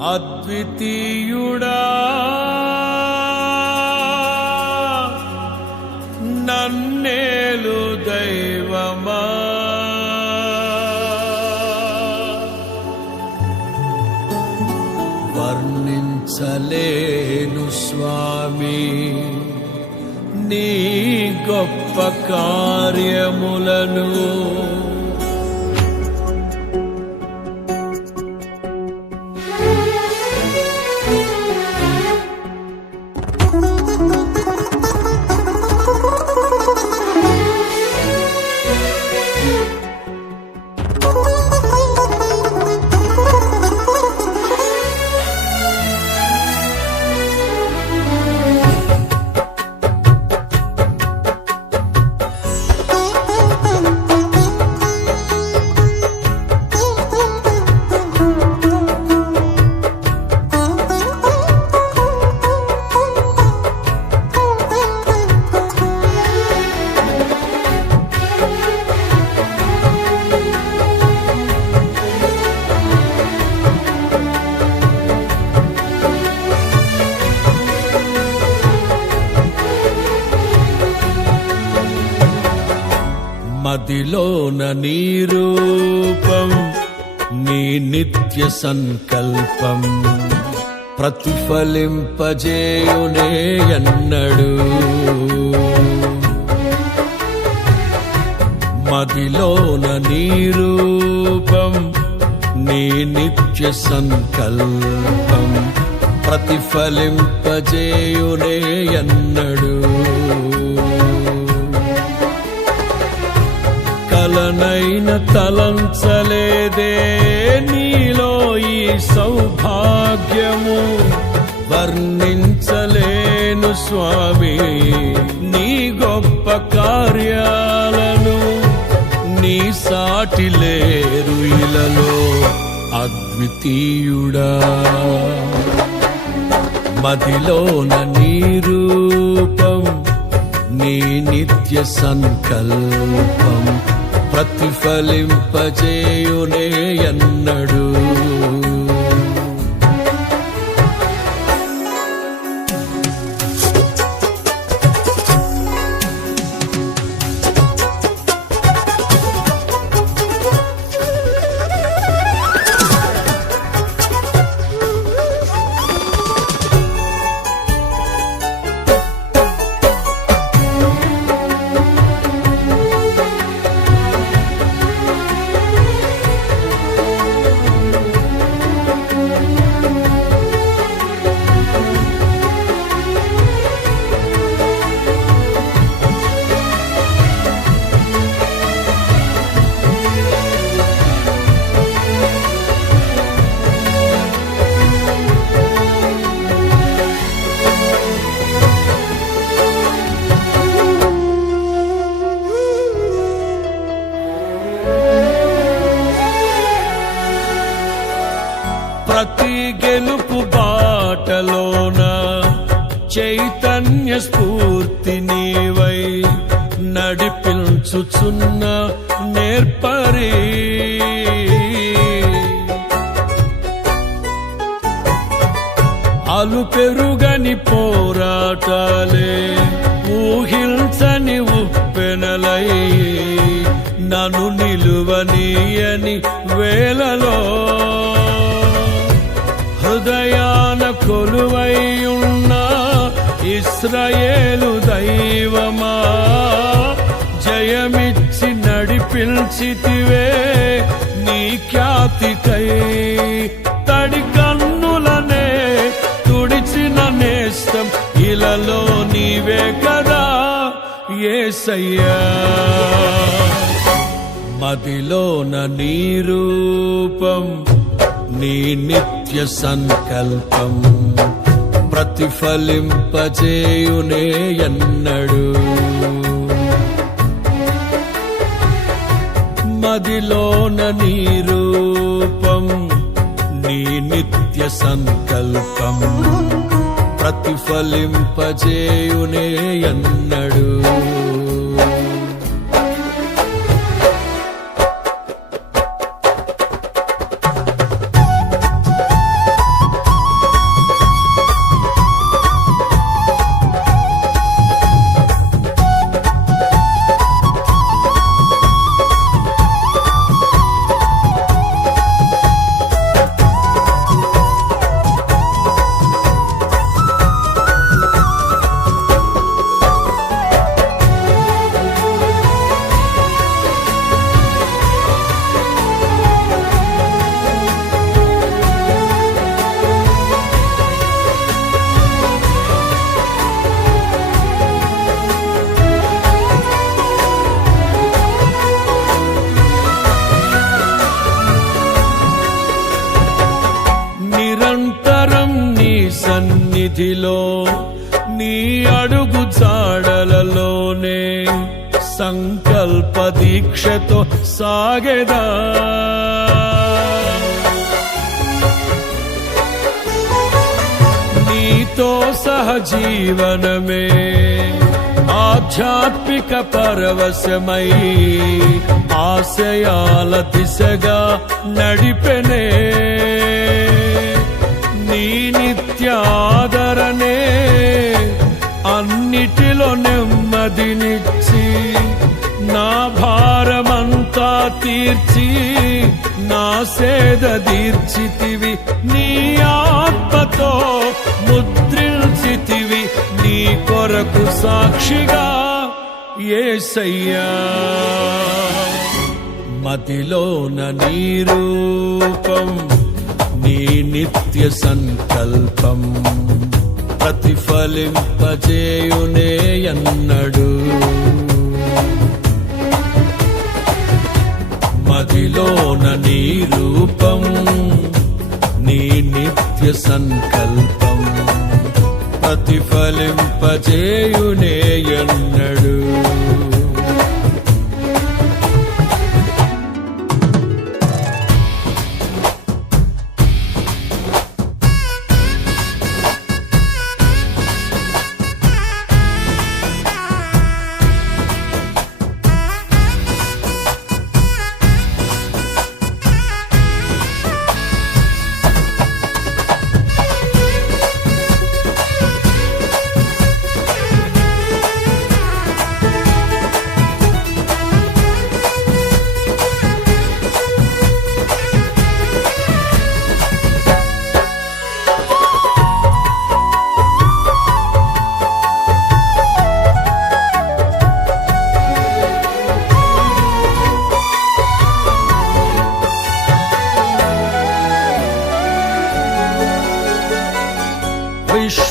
అద్వితీయుడా నన్నేలు దైవమా. వర్ణించలేను స్వామి నీ గొప్ప కార్యములను మదిలోన నీ రూపం నీ నిత్య సంకల్పం. ప్రతిఫలింపజేయునే ఎన్నడు. మదిలోన నీ రూపం నీ నిత్య సంకల్పం. ప్రతిఫలింపజేయునే ఎన్నడు. నైన తలంచలేదే నీలో ఈ సౌభాగ్యము. వర్ణించలేను స్వామి నీ గొప్ప కార్యాలను. నీ సాటి లేరు ఇలలో అద్వితీయుడా. మదిలోన నీరూపం నీ నిత్య సంకల్పం. ప్రతిఫలింపచేయునే ఎన్నడు. ప్రతి గెలుపు బాటలోన చైతన్య స్ఫూర్తి నీవై నడిపించుచున్న నేర్పరి. అలు పెరుగని పోరాటాలే ఊహించని ఉప్పెనలై నన్ను నిలువనీయని వేలలో హృదయాన కొలువైయున్న ఇస్రయేలు దైవమా? జయమిచ్చి నడిపించితివే నీ ఖ్యాతికై. తడి కన్నులనే తుడిచిన నేస్తం ఇలలో నీవే కదా ఏసయ్యా. మదిలోన నీ రూపం నీ నిత్య సంకల్పం ప్రతిఫలింపజేయునే ఎన్నడు. మదిలోన నీ రూపం నీ నిత్య సంకల్పం ప్రతిఫలింపజేయునే ఎన్నడు. సన్నిధిలో నీ అడుగు జాడలలోనే సంకల్ప దీక్షతో సాగెదా. నీతో సహజీవనమే ఆధ్యాత్మిక పరవశమై ఆశయాల దిశగా నడిపెనే. నీ ఆదరణే అన్నిటిలో నెమ్మదినిచ్చి నా భారమంతా తీర్చి నా సేద తీర్చితివి నీ ఆత్మతో ముద్రించితివి నీ కొరకు సాక్షిగా ఏసయ్యా. మదిలోన నీ రూపం నీ నిత్య సంకల్పం ప్రతిఫలింపజేయునే అన్నడు మదిలోన నీ రూపం నీ నిత్య సంకల్పం ప్రతిఫలింపజేయునే అన్నడు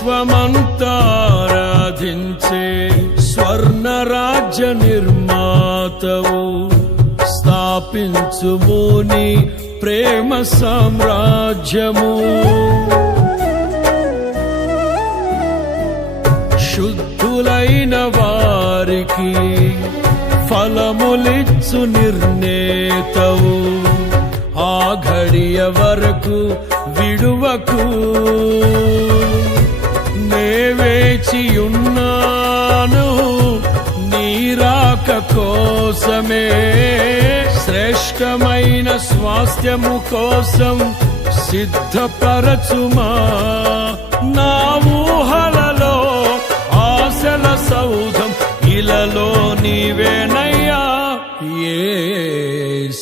విశ్వమంతారాధించే స్వర్ణ రాజ్య నిర్మాతవు. స్థాపించుము నీ ప్రేమ సామ్రాజ్యము. శుద్ధులైన వారికి ఫలములిచ్చు నిర్ణేతవు. ఆ ఘడియ వరకు విడువకు. వేచియున్నాను నీరాక కోసమే. శ్రేష్టమైన స్వాస్థ్యము కోసం సిద్ధపరచుమా. నా ఊహలలో ఆశల సౌధం ఇలలో నీవేనయ్యా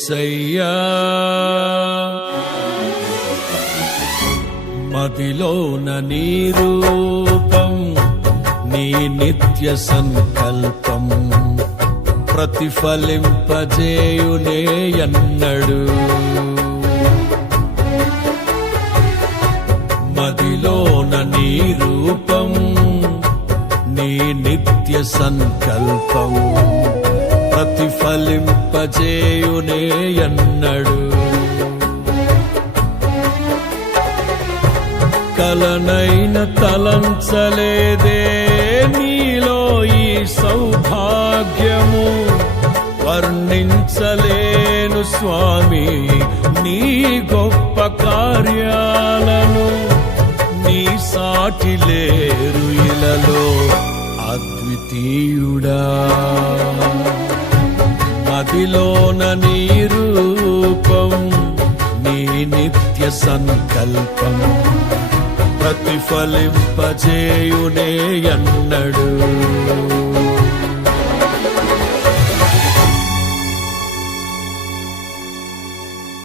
సయ్యా నదిలోన నీ రూపం నీ నిత్య సంకల్పం. ప్రతిఫలింపజేయునే అన్నడు మదిలోన నీ రూపం నీ నిత్య సంకల్పం. ప్రతిఫలింపజేయునే అన్నడు కలనైన తలంచలేదే నీలో ఈ సౌభాగ్యము. వర్ణించలేను స్వామి నీ గొప్ప కార్యాలను. నీ సాటి లేరు ఇలలో అద్వితీయుడా. నదిలోన నీ రూపం నీ నిత్య సంకల్పం. ప్రతిఫలింపజేయునే అన్నడు